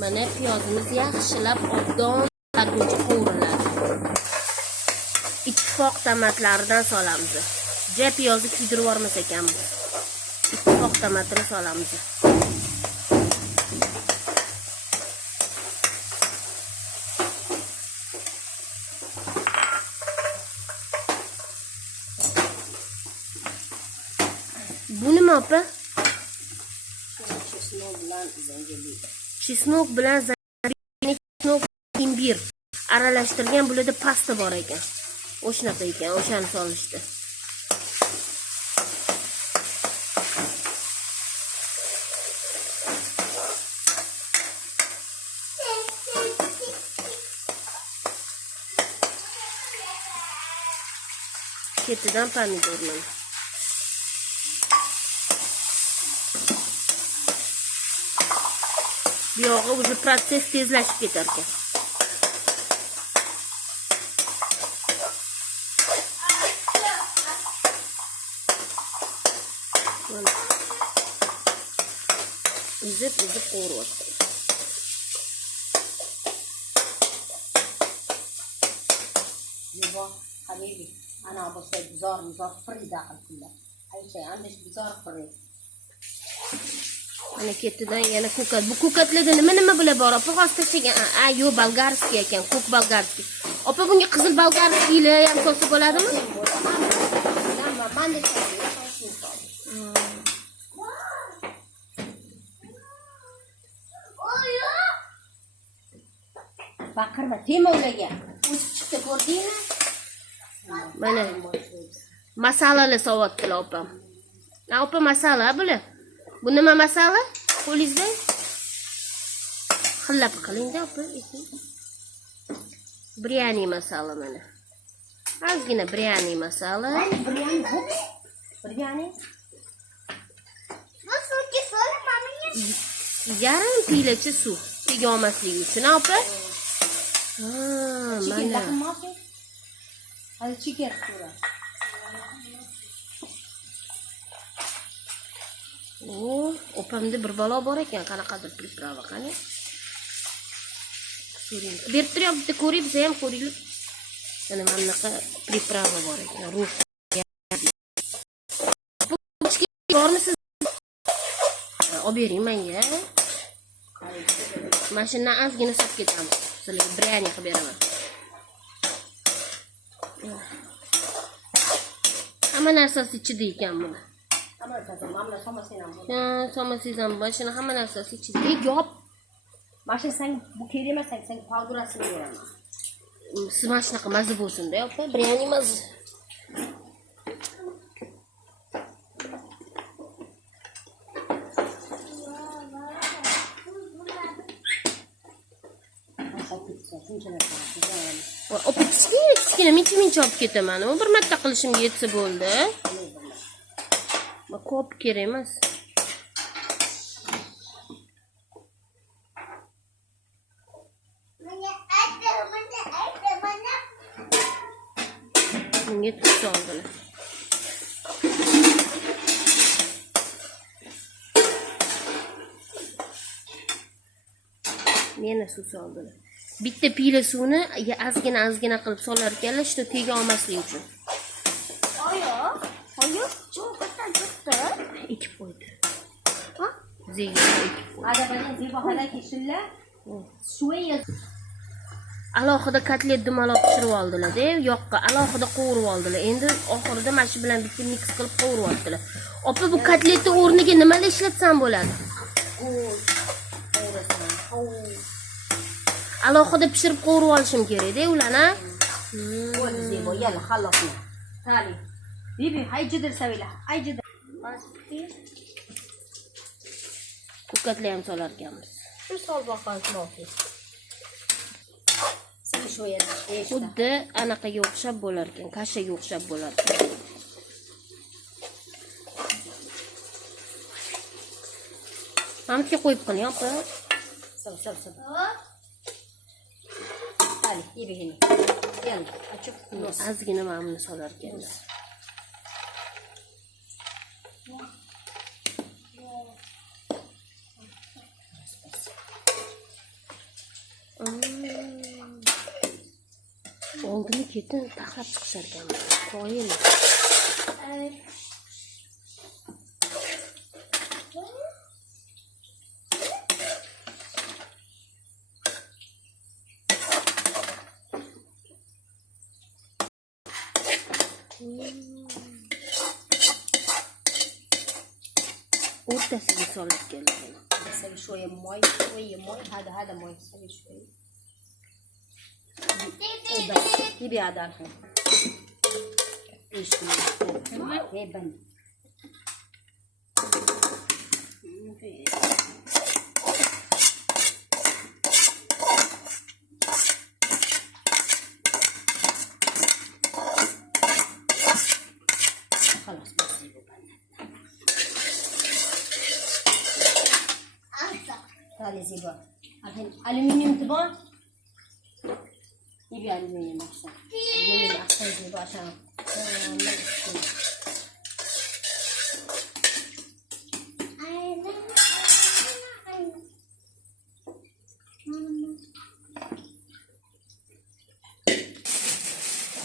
Mana piyozimiz yaxshilab obdon qilguncha qovuriladi. Ittifoq tomatlaridan solamiz. Ja piyozni kuydirib yormas ekan bu. Ittifoq tomatini solamiz. Bu nima opa? Chesnok bilan zanjabil, imbir aralashtirgan bularda pasta bor ekan. O'shanaqa ekan, o'shani solishdi. Ketidan pomidorni. Bu yog'i o'zi proses tezlashib ketar ekan. Uzib qovuryapti. Yo'q, habibi. Ana bo'lsa bizor frida qildilar. Aycha, andish bizor frida. Mana ketidan yana ko'kat. Bu ko'katlarda nima bular bor? Opa hozir tashlagan. Yo'q, bolgarskiy ekan, ko'k bolgarskiy. Opa bunga qizil bolgarskiylar ham solsa bo'ladimi? Baqirma, temavlaga. O'sib chiqdi, ko'rdingmi? Mana masalali sovatdilar opam. Opa masala bular. Bu nima masala? Qo'lingizda xillab qiling-da opa. Biryani masala mana. Ozgina biryani masala. Biryani. Yarim piyola suv tega olmasligi uchun opa. Mana. Hadi chiqar qura. Opamda bir balo bor ekan, qanaqadir priprava qani. Ko'ring. Berib turyapti, ko'ring, biz ham ko'raylik. Mana bunaqa priprava bor ekan. Ruh. Bormisiz? Olib bering menga. Mana shundan ozgina solib ketamiz. Sizlarga biryani qilib beraman. Hamma narsasi ichida ekan buni. Somasingiz ham bor, shuni hamma narsasi ichida. Yop. Mana sen bu kerak emas, sen powderasini beraman. Siz mana shunaqa mazza bo'lsin-da, opa, biryani mazza. Opa, kichkina mincha olib ketaman. U bir marta qilishimga yetsa bo'ldi. Ko'p kerak emas. Bunga tuz soldilar. Meni suv soldilar. Bitta piyla suvni ozgina qilib solar ekanlar, shu tega olmaslik uchun. Ekib qo'ydi. Zeynep ekib qo'ydi. Adabadan zebaxoda kishillar sho'ya alohida kotlet dumaloq pishirib oldilar-da, yoqqa alohida qovurib oldilar. Endi oxirida mana shu bilan bitta mix qilib qovuryaptilar. Opa, bu kotletni o'rniga nimalar ishlatsam bo'ladi? Alohida pishirib qovurib olishim kerak-da ularni. Bo'ldi zebo, yalla xalosmi. Tali. Bibi, hayjidir savila. Hayjidir. Ko'katlar ham solar ekanmiz. Shu sol boqamiz nofi. Sen sho'ya. Xuddi anaqaga o'xshab bo'lar ekan, kashaga o'xshab bo'lar ekan. Mamtga qo'yib qo'ying, opa. Sol. Tali, yebegini. Yalla, ochib qo'yamiz. Ozgina mamni solar ekanmiz. Oldini ketin taxlab chiqishar ekan. Qo'ying. O'rtasiga solib kelgan. سوي شوية مي شوية مي هذا مي سوي شوية بس جيبي هذا الحين ايش هي بن خلاص بس جيبوا بن هذا زيبا الحين ألمنيوم تبغى يبي ألمنيوم أحسن ألمنيوم أحسن زيبا عشان ما يصير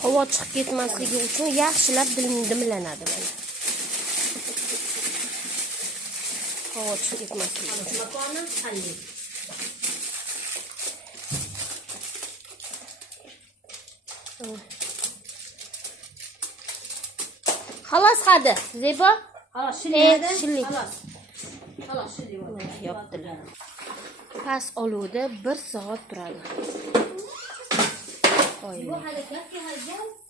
Havo chiqib ketmasligi uchun yaxshilab dimlanadi mana. Havo chiqib ketmasligi uchun. مكانه خلي Xalos qadi. Zebo? خلاص شيلي هذا شيلي. خلاص شيلي Yopdilar. Past oluvda 1 soat turadi. هذا كافي هالجو